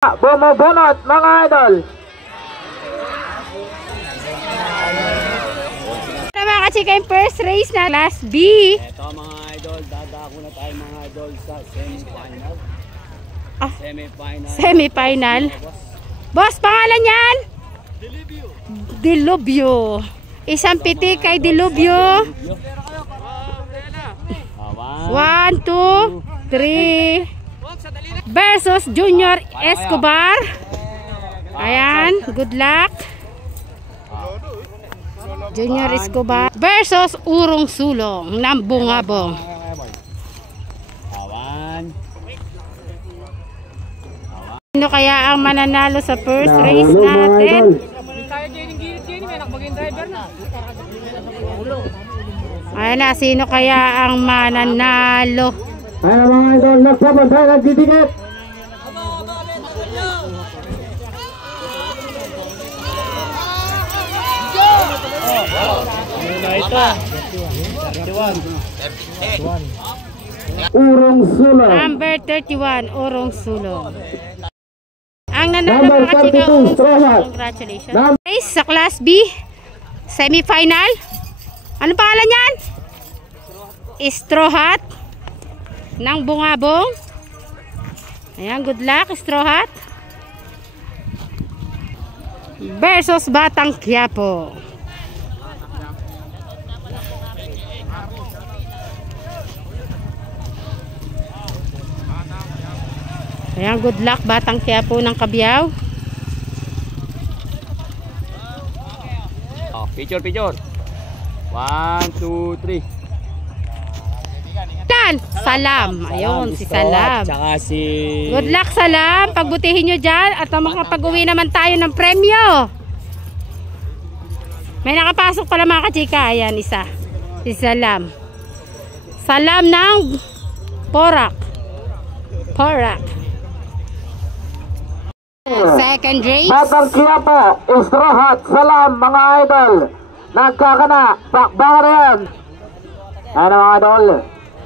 Bumubunot mga idol. Mga kachika, yung first race na Class B. Ito mga idol, dadako na tayo mga idol sa semi-final. Semi-final. Boss, pangalan yan? Dilubyo. Isang pitik kay Dilubyo. 1, 2, 3 versus Junior Escobar. Ayan, good luck. Junior Escobar versus Urong Sulong ng Bungabong. Sino kaya ang mananalo sa first race natin? Ayan na, sino kaya ang mananalo? Ayan mga idol, nagpapantay, nagtitikit. Urong Sulong. Number 31, Urong Sulong. Ang nanalo mga kachika, congratulations. Race sa Class B, semi-final. Ano pangalan yan? Straw Hat ng Bungabong. Ayan, good luck, Straw Hat versus Batang Quiapo. Ayan, good luck, Batang Quiapo ng Cabiao. Picture. 1, 2, 3. Salam. Ayun, si Salam. Tsaka si... Good luck, Salam. Pagbutihin nyo dyan at makapag-uwi naman tayo ng premyo. May nakapasok pala mga kachika. Ayan, isa. Si Salam. Salam ng Porac. Second race. Batang Quiapo, Straw Hat, Salam mga idol. Nagkakana, bakbaka na yan. Ano mga idol?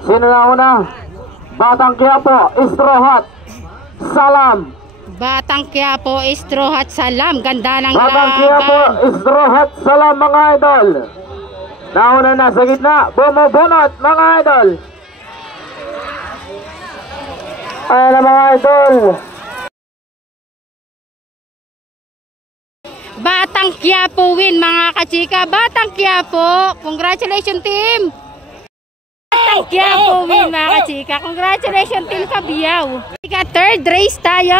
Sino na una? Batang Quiapo, Straw Hat, Salam. Batang Quiapo, Straw Hat, Salam. Ganda ng Batang Quiapo, Straw Hat, Salam mga idol. Nauna na sa gitna, bumubunot mga idol. Ayan na mga idol. Batang Quiapo win mga kachika. Batang Quiapo. Congratulations team. Batang Quiapo win mga kachika. Congratulations team Cabiao. Third race tayo.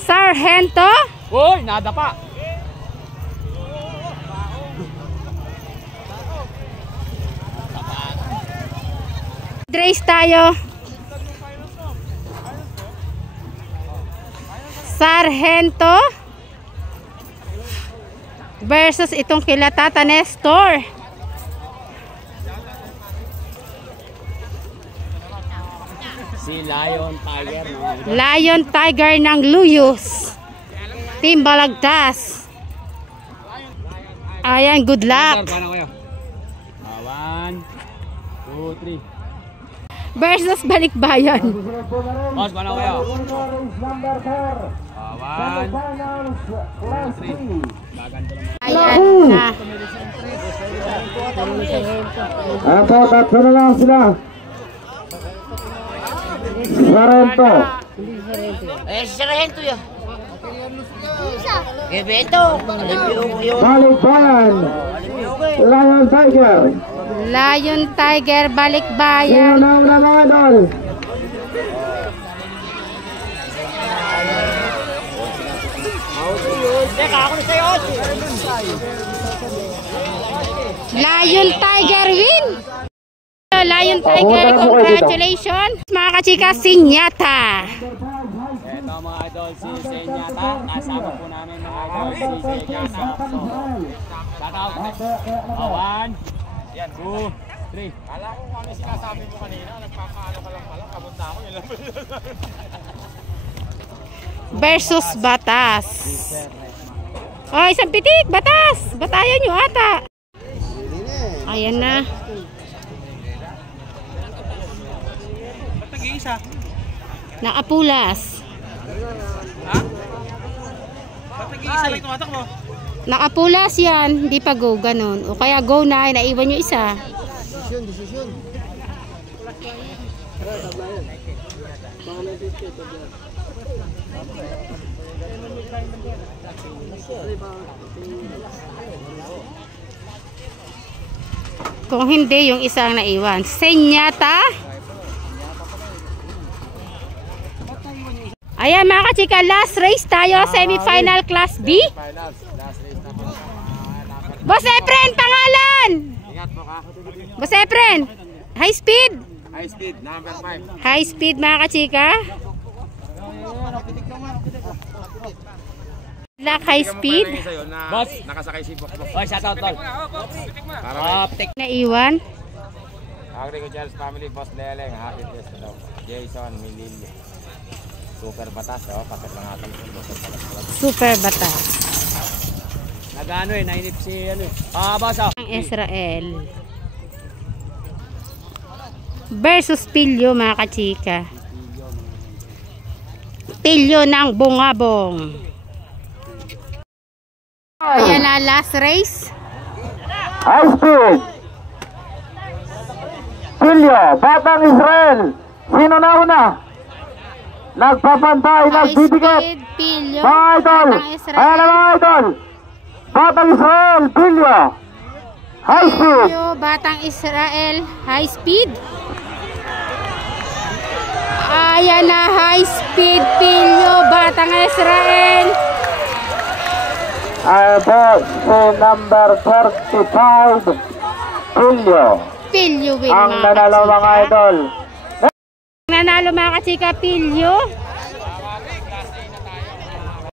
Sargento. Uy, nada pa. Race tayo. Sargento versus itong kila Tata Nestor. Si Lion Tiger. Lion Tiger ng Luyos. Team Balagtas. Ayan, good luck. 1, 2, 3. Versus Balikbayan. Boss, paano kayo? 1, 2, 3. Ayan na. Tatlo na lang sila. Sargento. Sargento ya. Beto. Balikbayan. Lion Tiger. Lion Tiger, Sino Balikbayan. na una mga idol? Lion Tiger win. Lion Tiger, congratulations. Mga kachika, Sinyata. Ito mga idol, si Senyata. Kasama po namin mga idol, si Senyata. Shout out. 1, 2, 3. Kala ko kung ano sinasabi mo kanina, nagpapalo ka lang pala, kabunta ako yun lang. Versus Batas. Oh, isang pitik, Batas. Batayan nyo ata. Ayan na. Nakapulas. Ha? Nakapulas yan, hindi pa go, ganun. O kaya go na, naiwan yung isa. Kung hindi, yung isa ang naiwan. Senyata. Ayan mga kachika, last race tayo, semi-final class B. Boss Efren, pangalan! Boss Efren, high speed. High speed, number 5. High speed mga kachika. Black high speed. Boss, nakasakay si Boss. Oy, shout out tol. Para Naiwan. Agriculture's family, Boss Leleng, happy fiesta daw. Jason Mililio. Super batas, oh, kapit lang natin. Super bata. Nagano nainip si ano. Boss, oh. Ang Israel. Versus Pilyo mga kachika. Pilyo ng bungabong. Ayan na last race. High speed. Pilyo, Batang Israel. Sino na una? Nagpapantay, nagbibigit. High speed, Pilyo. Mga idol. Batang Israel. Ayan na mga idol. Batang Israel, Pilyo. High speed. Pilyo, Batang Israel. High speed. Ayan na high speed, Pilyo, Batang Israel. Boss, number 35, Pilyo. Pilyo win Ang mga nanalo mga kachika. idol. Nanalo mga kachika, Pilyo.